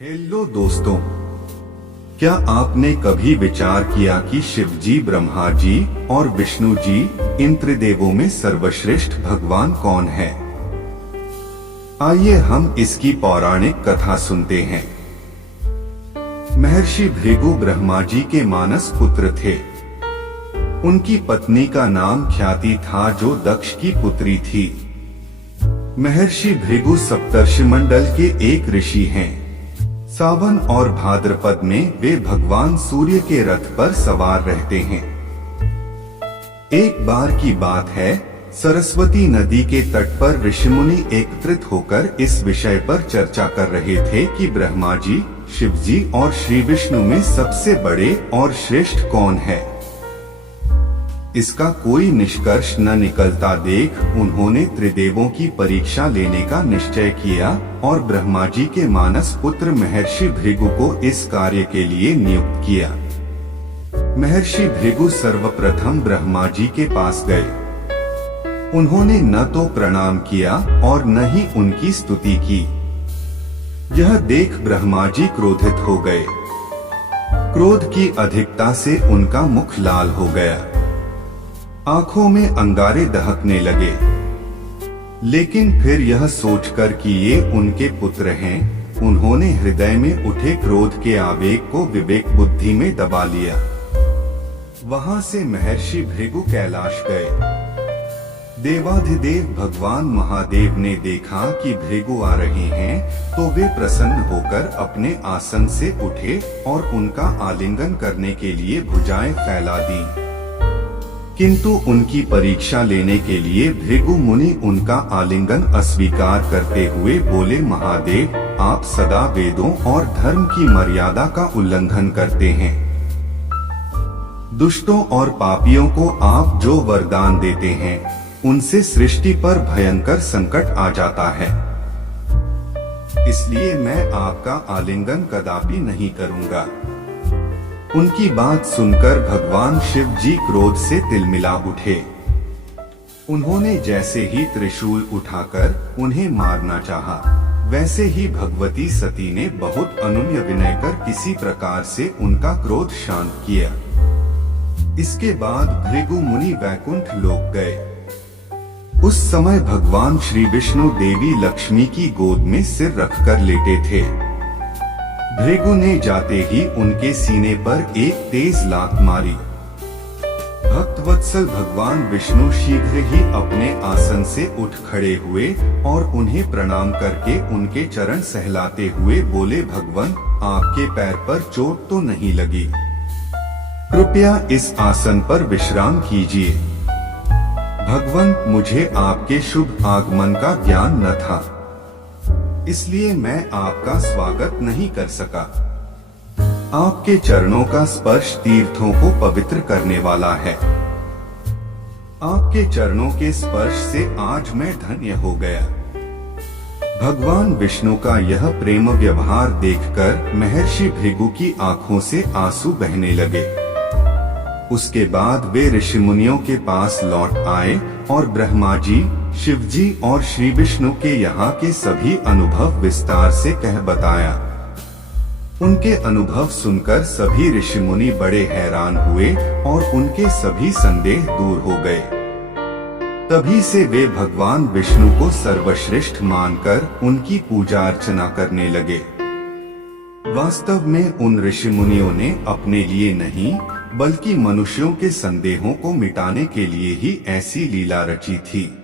Hello दोस्तों, क्या आपने कभी विचार किया कि शिव जी, ब्रह्मा जी और विष्णु जी, इन त्रिदेवों में सर्वश्रेष्ठ भगवान कौन है? आइए हम इसकी पौराणिक कथा सुनते हैं। महर्षि भृगु ब्रह्मा जी के मानस पुत्र थे। उनकी पत्नी का नाम ख्याति था, जो दक्ष की पुत्री थी। महर्षि भृगु सप्तर्षिमंडल के एक ऋषि हैं। सावन और भाद्रपद में वे भगवान सूर्य के रथ पर सवार रहते हैं। एक बार की बात है, सरस्वती नदी के तट पर ऋषिमुनि एकत्रित होकर इस विषय पर चर्चा कर रहे थे कि ब्रह्मा जी, शिव जी और श्री विष्णु में सबसे बड़े और श्रेष्ठ कौन है। इसका कोई निष्कर्ष न निकलता देख उन्होंने त्रिदेवों की परीक्षा लेने का निश्चय किया और ब्रह्मा जी के मानस पुत्र महर्षि भृगु को इस कार्य के लिए नियुक्त किया। महर्षि भृगु सर्वप्रथम ब्रह्मा जी के पास गए। उन्होंने न तो प्रणाम किया और न ही उनकी स्तुति की। यह देख ब्रह्मा जी क्रोधित हो गए। क्रोध की अधिकता से उनका मुख लाल हो गया। आंखों में अंगारे दहकने लगे। लेकिन फिर यह सोचकर कि ये उनके पुत्र हैं, उन्होंने हृदय में उठे क्रोध के आवेग को विवेक बुद्धि में दबा लिया। वहां से महर्षि भृगु कैलाश गए। देवाधिदेव भगवान महादेव ने देखा कि भृगु आ रहे हैं, तो वे प्रसन्न होकर अपने आसन से उठे और उनका आलिंगन करने के लिए भुजाएं फैला दी। किंतु उनकी परीक्षा लेने के लिए भृगु मुनि उनका आलिंगन अस्वीकार करते हुए बोले, महादेव, आप सदा वेदों और धर्म की मर्यादा का उल्लंघन करते हैं। दुष्टों और पापियों को आप जो वरदान देते हैं, उनसे सृष्टि पर भयंकर संकट आ जाता है। इसलिए मैं आपका आलिंगन कदापि नहीं करूंगा। उनकी बात सुनकर भगवान शिव जी क्रोध से तिलमिला उठे। उन्होंने जैसे ही त्रिशूल उठाकर उन्हें मारना चाहा, वैसे ही भगवती सती ने बहुत अनुनय विनय कर किसी प्रकार से उनका क्रोध शांत किया। इसके बाद भृगु मुनि वैकुंठ लोक गए। उस समय भगवान श्री विष्णु देवी लक्ष्मी की गोद में सिर रखकर लेटे थे। भृगु ने जाते ही उनके सीने पर एक तेज लात मारी। भक्तवत्सल भगवान विष्णु शीघ्र ही अपने आसन से उठ खड़े हुए और उन्हें प्रणाम करके उनके चरण सहलाते हुए बोले, भगवान, आपके पैर पर चोट तो नहीं लगी? कृपया इस आसन पर विश्राम कीजिए। भगवान, मुझे आपके शुभ आगमन का ज्ञान न था, इसलिए मैं आपका स्वागत नहीं कर सका। आपके चरणों का स्पर्श तीर्थों को पवित्र करने वाला है। आपके चरणों के स्पर्श से आज मैं धन्य हो गया। भगवान विष्णु का यह प्रेम व्यवहार देखकर महर्षि भृगु की आंखों से आंसू बहने लगे। उसके बाद वे ऋषिमुनियों के पास लौट आए और ब्रह्मा जी, शिव जी और श्री विष्णु के यहाँ के सभी अनुभव विस्तार से कह बताया। उनके अनुभव सुनकर सभी ऋषिमुनि बड़े हैरान हुए और उनके सभी संदेह दूर हो गए। तभी से वे भगवान विष्णु को सर्वश्रेष्ठ मानकर उनकी पूजा अर्चना करने लगे। वास्तव में उन ऋषिमुनियों ने अपने लिए नहीं, बल्कि मनुष्यों के संदेहों को मिटाने के लिए ही ऐसी लीला रची थी।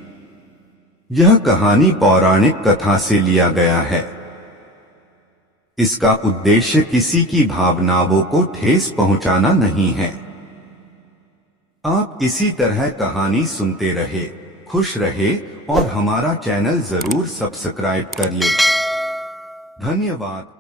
यह कहानी पौराणिक कथा से लिया गया है। इसका उद्देश्य किसी की भावनाओं को ठेस पहुंचाना नहीं है। आप इसी तरह कहानी सुनते रहे, खुश रहे और हमारा चैनल जरूर सब्सक्राइब कर ले। धन्यवाद।